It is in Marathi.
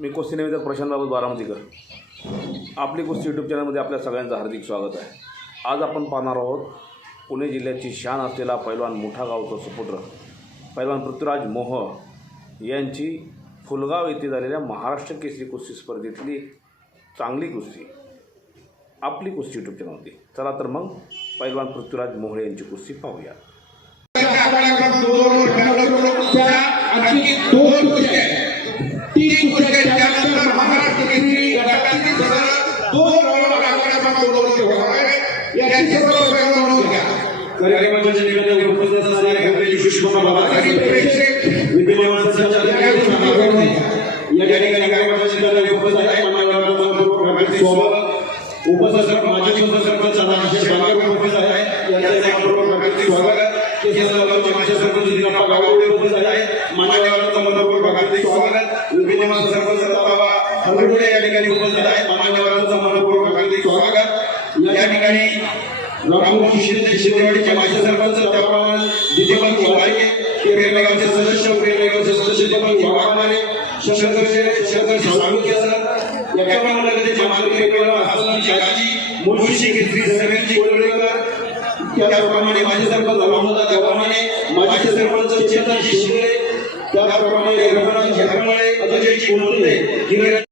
मी कुस्ती निवेदक प्रशांतबाबत बारामतीकर आपली कुस्ती यूट्यूब चॅनलमध्ये आपल्या सगळ्यांचं हार्दिक स्वागत आहे. आज आपण पाहणार आहोत पुणे जिल्ह्याची शान असलेला पैलवान मोठा गावचा सुपुत्र पैलवान पृथ्वीराज मोह यांची फुलगाव येथे झालेल्या महाराष्ट्र केसरी कुस्ती स्पर्धेतली चांगली कुस्ती आपली कुस्ती यूट्यूब चॅनलमध्ये चला तर मग पैलवान पृथ्वीराज मोहळे यांची कुस्ती पाहूया. दोन होणार आहे याची सर्व प्रकार नोंद घ्या कार्यक्रमाच्या निमित्ताने उपस्थित असणारे गणपती सुषमा आणि बाबा प्रेक्षक. विद्यमान संचालक या ठिकाणी कार्यक्रमाच्या निमित्ताने उपस्थित आहे सर्व माजी उपसरपंच सदाशिव बांगर उपस्थित आहे. यांचे मनपूर्वक प्रकारचे स्वागत. तालुक्याचे माजी सरपंच दिनप्पा गावडे उपस्थित आहे. मान्यवरांचं मनपूर्वक प्रकारचे स्वागत. सरपंच बाबा हलगुडे या ठिकाणी उपस्थित आहे. मान्यवरांचं मनपूर्वक प्रकारचे स्वागत या ठिकाणी रामकृष्ण शिंदे शिंदेवाडीचे माजी सरपंच त्याप्रमाणे विद्यमान वाळके पेरलेगावचे सदस्य पेरलेगावचे सदस्य दीपक वाघमारे शंकर शंकर साळुंके सर याप्रमाणे लगेच मालके पेरवा हसन शाजी मुळशी केसरी सगळ्यांची गोळवेकर त्याप्रमाणे माजी सरपंच रामदास गव्हाणे माजी सरपंच चेतन शिंदे त्याप्रमाणे रघुनाथ झेरमळे अजय कोलते